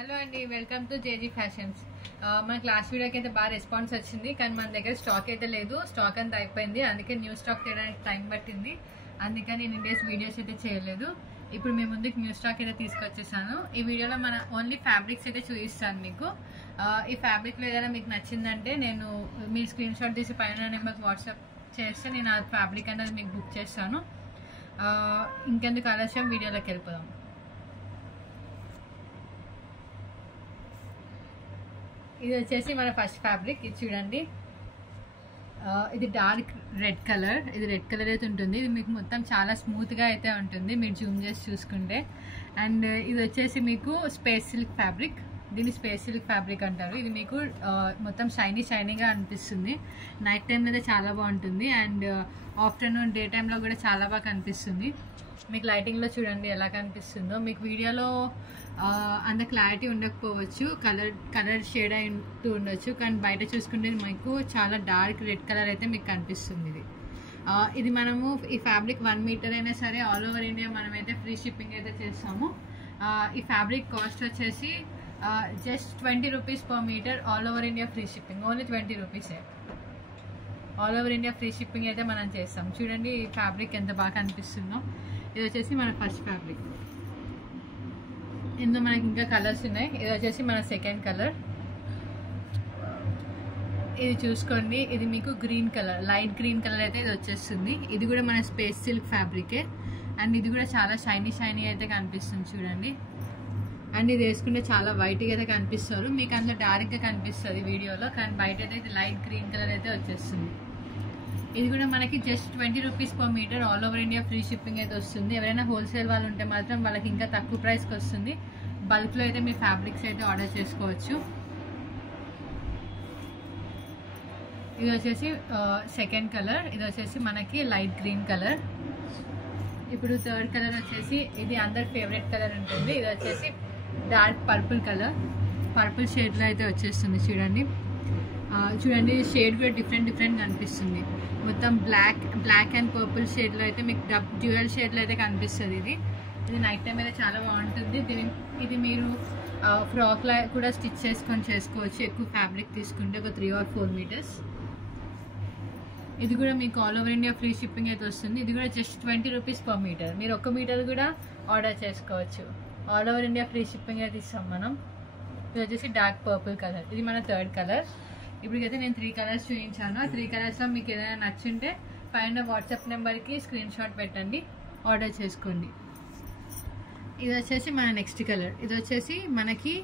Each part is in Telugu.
హలో అండి, వెల్కమ్ టు జేజీ ఫ్యాషన్స్. మనకి లాస్ట్ వీడియోకి అయితే బాగా రెస్పాన్స్ వచ్చింది, కానీ మన దగ్గర స్టాక్ అయితే లేదు. స్టాక్ అంతా అయిపోయింది, అందుకే న్యూ స్టాక్ తీయడానికి టైం పట్టింది. అందుకని నేను డేస్ వీడియోస్ అయితే చేయలేదు. ఇప్పుడు మీ ముందుకు న్యూ స్టాక్ అయితే తీసుకొచ్చేసాను. ఈ వీడియోలో మన ఓన్లీ ఫ్యాబ్రిక్స్ అయితే చూపిస్తాను మీకు. ఈ ఫ్యాబ్రిక్లో ఏదైనా మీకు నచ్చిందంటే నేను మీరు స్క్రీన్ షాట్ తీసి పైన నెంబర్కి వాట్సాప్ చేస్తే నేను ఆ ఫ్యాబ్రిక్ అనేది మీకు బుక్ చేస్తాను. ఇంకెందుకు ఆలస్యం, వీడియోలోకి వెళ్ళిపోదాం. ఇది వచ్చేసి మన ఫస్ట్ ఫ్యాబ్రిక్. ఇది చూడండి, ఇది డార్క్ రెడ్ కలర్. ఇది రెడ్ కలర్ అయితే ఉంటుంది. ఇది మీకు మొత్తం చాలా స్మూత్గా అయితే ఉంటుంది మీరు జూమ్ చేసి చూసుకుంటే. అండ్ ఇది వచ్చేసి మీకు స్పేస్ సిల్క్ ఫ్యాబ్రిక్. దీన్ని స్పేస్ సిల్క్ ఫ్యాబ్రిక్ అంటారు. ఇది మీకు మొత్తం షైనీగా అనిపిస్తుంది. నైట్ టైం అయితే చాలా బాగుంటుంది, అండ్ ఆఫ్టర్నూన్ డే టైంలో కూడా చాలా బాగా కనిపిస్తుంది. మీకు లైటింగ్లో చూడండి ఎలా కనిపిస్తుందో. మీకు వీడియోలో అంత క్లారిటీ ఉండకపోవచ్చు, కలర్ షేడ్ అయితూ ఉండొచ్చు, కానీ బయట చూసుకుంటే మీకు చాలా డార్క్ రెడ్ కలర్ అయితే మీకు కనిపిస్తుంది. ఇది మనము ఈ ఫ్యాబ్రిక్ 1 మీటర్ అయినా సరే ఆల్ ఓవర్ ఇండియా మనమైతే ఫ్రీ షిప్పింగ్ అయితే చేస్తాము. ఈ ఫ్యాబ్రిక్ కాస్ట్ వచ్చేసి just 20 rupees per metre. All over India free shipping, only 20 రూపీసే. All over India free shipping అయితే మనం చేస్తాం. చూడండి ఈ ఫ్యాబ్రిక్ ఎంత బాగా కనిపిస్తుందో. ఇది వచ్చేసి మన ఫస్ట్ ఫ్యాబ్రిక్. ఇందులో మనకి ఇంకా కలర్స్ ఉన్నాయి. ఇది వచ్చేసి మన సెకండ్ కలర్. ఇది చూసుకోండి, ఇది మీకు green colour, light green colour అయితే ఇది వచ్చేస్తుంది. ఇది కూడా మన స్పేస్ సిల్క్ ఫ్యాబ్రికే, అండ్ ఇది కూడా చాలా షైనీ అయితే కనిపిస్తుంది చూడండి. అండ్ ఇది వేసుకుంటే చాలా వైట్గా అయితే కనిపిస్తారు. మీకు అందులో డార్క్గా కనిపిస్తుంది వీడియోలో, కానీ బయట అయితే ఇది లైట్ గ్రీన్ కలర్ అయితే వచ్చేస్తుంది. ఇది కూడా మనకి just 20 rupees per metre. All over India free shipping అయితే వస్తుంది. ఎవరైనా హోల్సేల్ వాళ్ళు ఉంటే మాత్రం వాళ్ళకి ఇంకా తక్కువ ప్రైస్కి వస్తుంది. బల్క్లో అయితే మీ ఫ్యాబ్రిక్స్ అయితే ఆర్డర్ చేసుకోవచ్చు. ఇది వచ్చేసి సెకండ్ కలర్. ఇది వచ్చేసి మనకి లైట్ గ్రీన్ కలర్. ఇప్పుడు థర్డ్ కలర్ వచ్చేసి ఇది అందరి ఫేవరెట్ కలర్ ఉంటుంది. ఇది వచ్చేసి డార్క్ పర్పుల్ కలర్, పర్పుల్ షేడ్లో అయితే వచ్చేస్తుంది చూడండి. చూడండి షేడ్ కూడా డిఫరెంట్ కనిపిస్తుంది. మొత్తం బ్లాక్ అండ్ పర్పుల్ షేడ్లో అయితే మీకు డ్యూయల్ షేడ్లో అయితే కనిపిస్తుంది. ఇది నైట్ టైం అయితే చాలా బాగుంటుంది. ఇది మీరు ఫ్రాక్లో కూడా స్టిచ్ చేసుకొని చేసుకోవచ్చు, ఎక్కువ ఫ్యాబ్రిక్ తీసుకుంటే ఒక 3 or 4 మీటర్స్. ఇది కూడా మీకు all over India free shipping అయితే వస్తుంది. ఇది కూడా జస్ట్ 20 రూపీస్ పర్ మీటర్. మీరు 1 మీటర్ కూడా ఆర్డర్ చేసుకోవచ్చు. All over India free shipping అయితే ఇస్తాం మనం. ఇది వచ్చేసి డార్క్ పర్పుల్ కలర్. ఇది మన థర్డ్ కలర్. ఇప్పటికైతే నేను 3 కలర్స్ చూపించాను. ఆ 3 కలర్స్లో మీకు ఏదైనా నచ్చుంటే పైన వాట్సాప్ నెంబర్కి స్క్రీన్ షాట్ పెట్టండి, ఆర్డర్ చేసుకోండి. ఇది వచ్చేసి మన నెక్స్ట్ కలర్. ఇది వచ్చేసి మనకి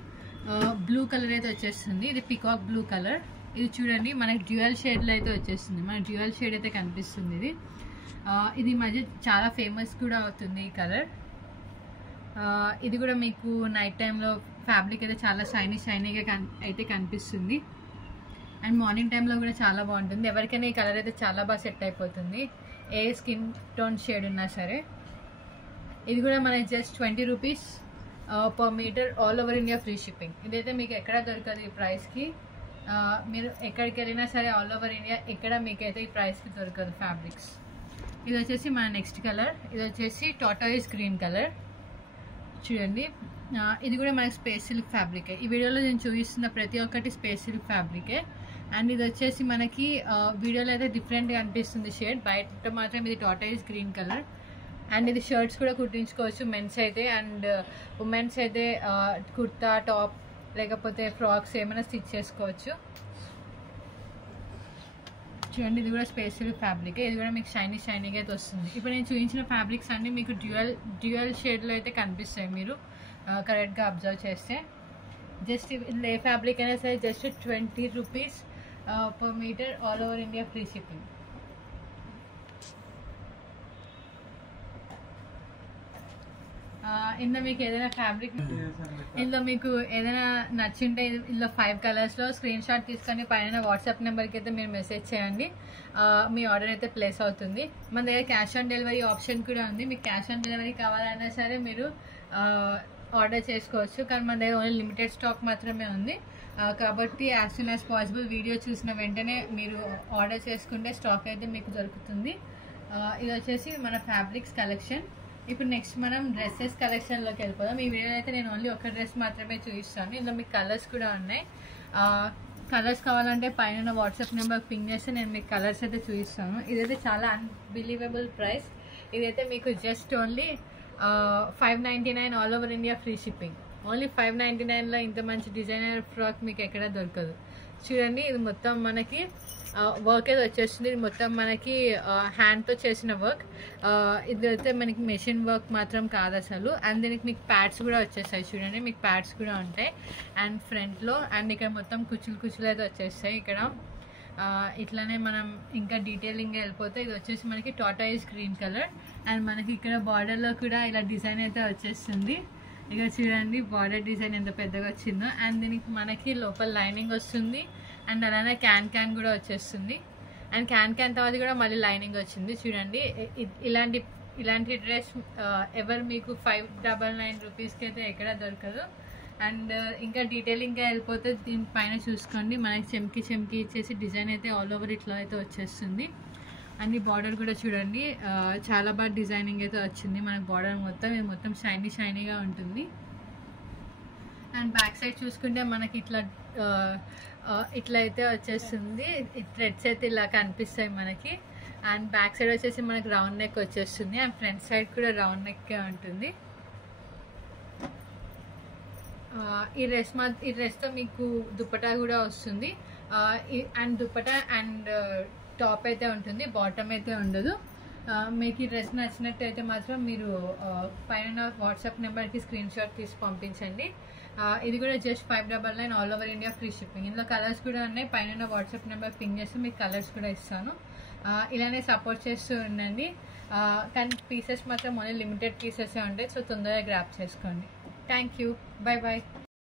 బ్లూ కలర్ అయితే వచ్చేస్తుంది. ఇది పికాక్ బ్లూ కలర్. ఇది చూడండి మనకి డ్యూయల్ షేడ్లో అయితే వచ్చేస్తుంది. మన డ్యూయల్ షేడ్ అయితే కనిపిస్తుంది. ఇది మధ్య చాలా ఫేమస్ కూడా అవుతుంది ఈ కలర్. ఇది కూడా మీకు నైట్ టైంలో ఫ్యాబ్రిక్ అయితే చాలా షైనీగా అయితే కనిపిస్తుంది. అండ్ మార్నింగ్ టైంలో కూడా చాలా బాగుంటుంది. ఎవరికైనా ఈ కలర్ అయితే చాలా బాగా సెట్ అయిపోతుంది, ఏ స్కిన్ టోన్ షేడ్ ఉన్నా సరే. ఇది కూడా మనకి just 20 rupees per metre. All over India free shipping. ఇదైతే మీకు ఎక్కడ దొరకదు ఈ ప్రైస్కి. మీరు ఎక్కడికి వెళ్ళినా సరే ఆల్ ఓవర్ ఇండియా ఎక్కడ మీకైతే ఈ ప్రైస్కి దొరకదు ఫ్యాబ్రిక్స్. ఇది వచ్చేసి మన నెక్స్ట్ కలర్. ఇది వచ్చేసి టార్టాయిస్ గ్రీన్ కలర్. చూడండి ఇది కూడా మనకి స్పేస్ సిల్క్ ఫ్యాబ్రికే. ఈ వీడియోలో నేను చూపిస్తున్న ప్రతి ఒక్కటి స్పేస్ సిల్క్ ఫ్యాబ్రికే. అండ్ ఇది వచ్చేసి మనకి వీడియోలో అయితే డిఫరెంట్గా అనిపిస్తుంది షేడ్, బయట మాత్రం ఇది టార్టాయిస్ గ్రీన్ కలర్. అండ్ ఇది షర్ట్స్ కూడా కుట్టించుకోవచ్చు మెన్స్ అయితే, అండ్ ఉమెన్స్ అయితే కుర్తా టాప్ లేకపోతే ఫ్రాక్స్ ఏమైనా స్టిచ్ చేసుకోవచ్చు. చూడండి ఇది కూడా స్పేస్ సిల్క్ ఫ్యాబ్రికే. ఇది కూడా మీకు షైనీగా అయితే వస్తుంది. ఇప్పుడు నేను చూపించిన ఫ్యాబ్రిక్స్ అన్ని మీకు డ్యూయల్ షేడ్లో అయితే కనిపిస్తాయి మీరు కరెక్ట్గా అబ్జర్వ్ చేస్తే. జస్ట్ ఏ ఫ్యాబ్రిక్ అయినా సరే just 20 rupees per metre. All over India free shipping. ఇందులో మీకు ఏదైనా ఫ్యాబ్రిక్ ఇందులో మీకు ఏదైనా నచ్చింటే ఇందులో 5 కలర్స్లో స్క్రీన్ షాట్ తీసుకొని పైన వాట్సాప్ నెంబర్కి అయితే మీరు మెసేజ్ చేయండి. మీ ఆర్డర్ అయితే ప్లేస్ అవుతుంది. మన దగ్గర క్యాష్ ఆన్ డెలివరీ ఆప్షన్ కూడా ఉంది. మీకు క్యాష్ ఆన్ డెలివరీ కావాలన్నా సరే మీరు ఆర్డర్ చేసుకోవచ్చు, కానీ మన దగ్గర ఓన్లీ లిమిటెడ్ స్టాక్ మాత్రమే ఉంది. కాబట్టి as soon as possible video చూసిన వెంటనే మీరు ఆర్డర్ చేసుకుంటే స్టాక్ అయితే మీకు దొరుకుతుంది. ఇది వచ్చేసి మన ఫ్యాబ్రిక్స్ కలెక్షన్. ఇప్పుడు నెక్స్ట్ మనం డ్రెస్సెస్ కలెక్షన్లోకి వెళ్ళిపోదాం. ఈ వీడియో అయితే నేను ఓన్లీ ఒక డ్రెస్ మాత్రమే చూపిస్తాను. ఇందులో మీకు కలర్స్ కూడా ఉన్నాయి. కలర్స్ కావాలంటే పైన వాట్సాప్ నెంబర్ పింగ్ చేస్తే నేను మీకు కలర్స్ అయితే చూపిస్తాను. ఇదైతే చాలా అన్బిలీవబుల్ ప్రైస్. ఇదైతే మీకు just only 599 all over India free shipping. Only 599లో ఇంత మంచి డిజైనర్ ఫ్రాక్ మీకు ఎక్కడ దొరకదు. చూడండి, ఇది మొత్తం మనకి వర్క్ అయితే వచ్చేస్తుంది. ఇది మొత్తం మనకి హ్యాండ్తో చేసిన వర్క్. ఇదైతే మనకి మెషిన్ వర్క్ మాత్రం కాదు అసలు. అండ్ దీనికి మీకు ప్యాడ్స్ కూడా వచ్చేస్తాయి. చూడండి, మీకు ప్యాడ్స్ కూడా ఉంటాయి అండ్ ఫ్రంట్లో. అండ్ ఇక్కడ మొత్తం కుచ్చులు అయితే వచ్చేస్తాయి. ఇక్కడ ఇట్లానే మనం ఇంకా డీటెయిలింగ్గా వెళ్ళిపోతే ఇది వచ్చేసి మనకి టాటాయిస్ గ్రీన్ కలర్. అండ్ మనకి ఇక్కడ బార్డర్లో కూడా ఇలా డిజైన్ అయితే వచ్చేస్తుంది. ఇక చూడండి బార్డర్ డిజైన్ ఎంత పెద్దగా వచ్చిందో. అండ్ దీనికి మనకి లోపల లైనింగ్ వస్తుంది. అండ్ అలానే క్యాన్ కూడా వచ్చేస్తుంది. అండ్ క్యాన్ తర్వాత కూడా మళ్ళీ లైనింగ్ వచ్చింది. చూడండి, ఇలాంటి డ్రెస్ ఎవరు మీకు 599 రూపీస్కి అయితే ఎక్కడ దొరకదు. అండ్ ఇంకా డీటెయిలింగ్గా వెళ్ళిపోతే దీనిపైన చూసుకోండి, మనకి చెమ్కి ఇచ్చేసి డిజైన్ అయితే ఆల్ ఓవర్ ఇట్లా అయితే వచ్చేస్తుంది. అండ్ ఈ బార్డర్ కూడా చూడండి, చాలా బాగా డిజైనింగ్ అయితే వచ్చింది. మనకి బార్డర్ మొత్తం ఇది మొత్తం షైనీగా ఉంటుంది. అండ్ బ్యాక్ సైడ్ చూసుకుంటే మనకి ఇట్లా అయితే వచ్చేస్తుంది. థ్రెడ్స్ అయితే ఇలా కనిపిస్తాయి మనకి. అండ్ బ్యాక్ సైడ్ వచ్చేసి మనకి రౌండ్ నెక్ వచ్చేస్తుంది. అండ్ ఫ్రంట్ సైడ్ కూడా రౌండ్ నెక్కే ఉంటుంది. ఈ డ్రెస్తో మీకు దుపట్టా కూడా వస్తుంది. అండ్ దుపట్టా అండ్ టాప్ అయితే ఉంటుంది, బాటమ్ అయితే ఉండదు. మీకు ఈ డ్రెస్ నచ్చినట్టయితే మాత్రం మీరు పైన వాట్సాప్ నెంబర్కి స్క్రీన్ షాట్ తీసి పంపించండి. ఇది కూడా just 599 all over India free shipping. ఇందులో కలర్స్ కూడా ఉన్నాయి. పైన వాట్సాప్ నెంబర్ పింగ్ చేస్తే మీకు కలర్స్ కూడా ఇస్తాను. ఇలానే సపోర్ట్ చేస్తూ ఉండండి. కానీ పీసెస్ మాత్రం ఓన్లీ లిమిటెడ్ పీసెసే ఉంటాయి. సో తొందరగా గ్రాప్ చేసుకోండి. Thank you. బై.